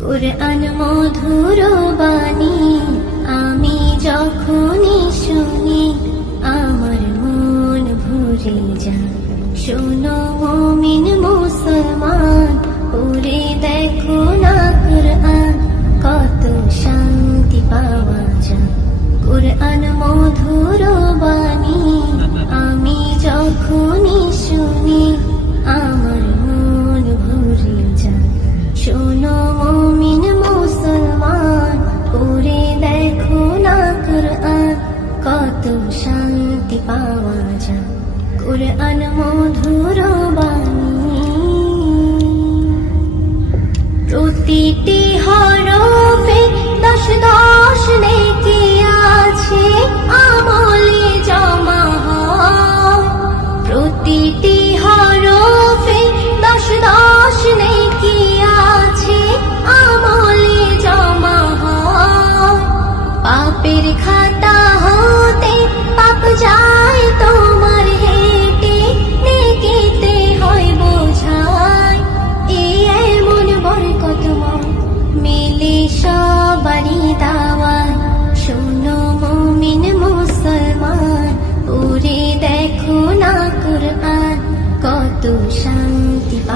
কোরআন মধুর বাণী আমি যখনই শুনি আমার মন ভরে যায়। শোনো মমিন কোরআন মধুর বাণী প্রতিটি হরফে দশ দশ নেকি আছে আমলে জমা প্রতিটি। পাপের খাতা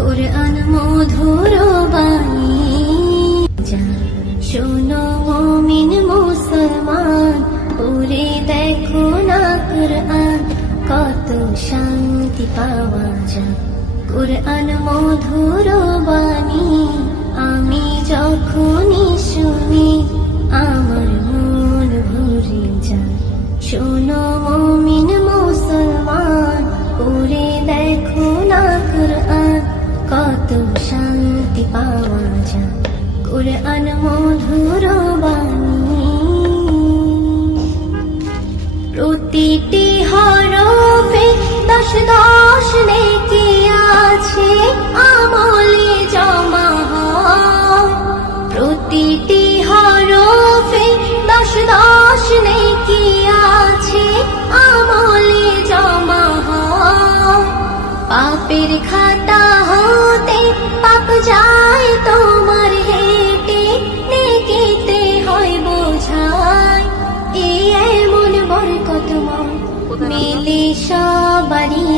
কোরআন মধুর বাণী শোনো মুমিন মুসলমান পড়ে দেখো না কোরআন কত শান্তি পাওয়া যায় কোরআন মধুর বাণী আমি যখনই মধুর বাণী। প্রতিটি হরফে দশ দশ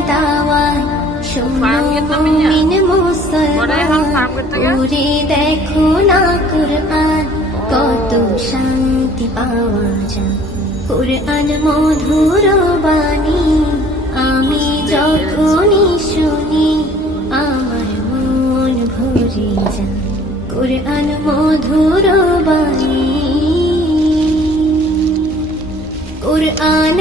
দাওয়ায়? মুমিন মুসলমান। দেখো না কোরআন কত শান্তি পাওয়া যায়। কোরআন মধুর বাণী আমি যখনই শুনি আমার মন ভরে যায়। কোরআন মধুর বাণী কোরআন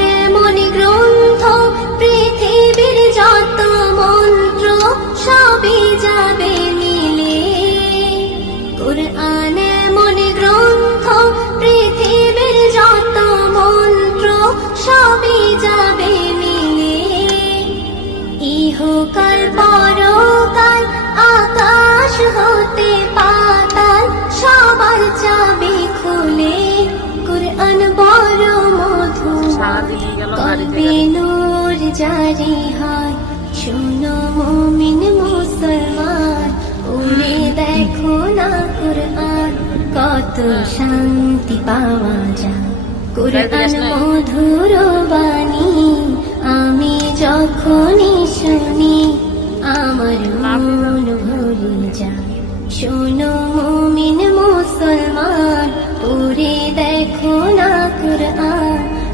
নূর জারি হয়। শোনো মুমিন মুসলমান উড়ে দেখো না কুরআন, কত শান্তি পাওয়া যায়। কুরআন মধুর বাণী, আমি যখনই শুনি, আমার মন ভরে যায়। শোনো মুমিন মুসলমান উড়ে দেখো না কুরআন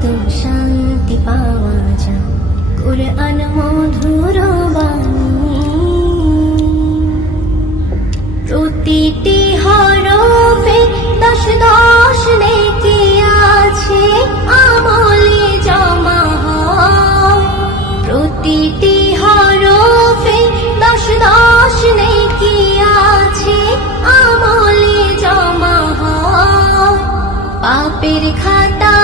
কত শান্তি পাওয়া যায় কোরআন মধুর বাণী প্রতিটি হরফে দশ দশ নেকি আছে আমলে জমা হয়। প্রতিটি হরফে দশ দশ নেকি আছে আমলে জমা হয়। পাপের খাতা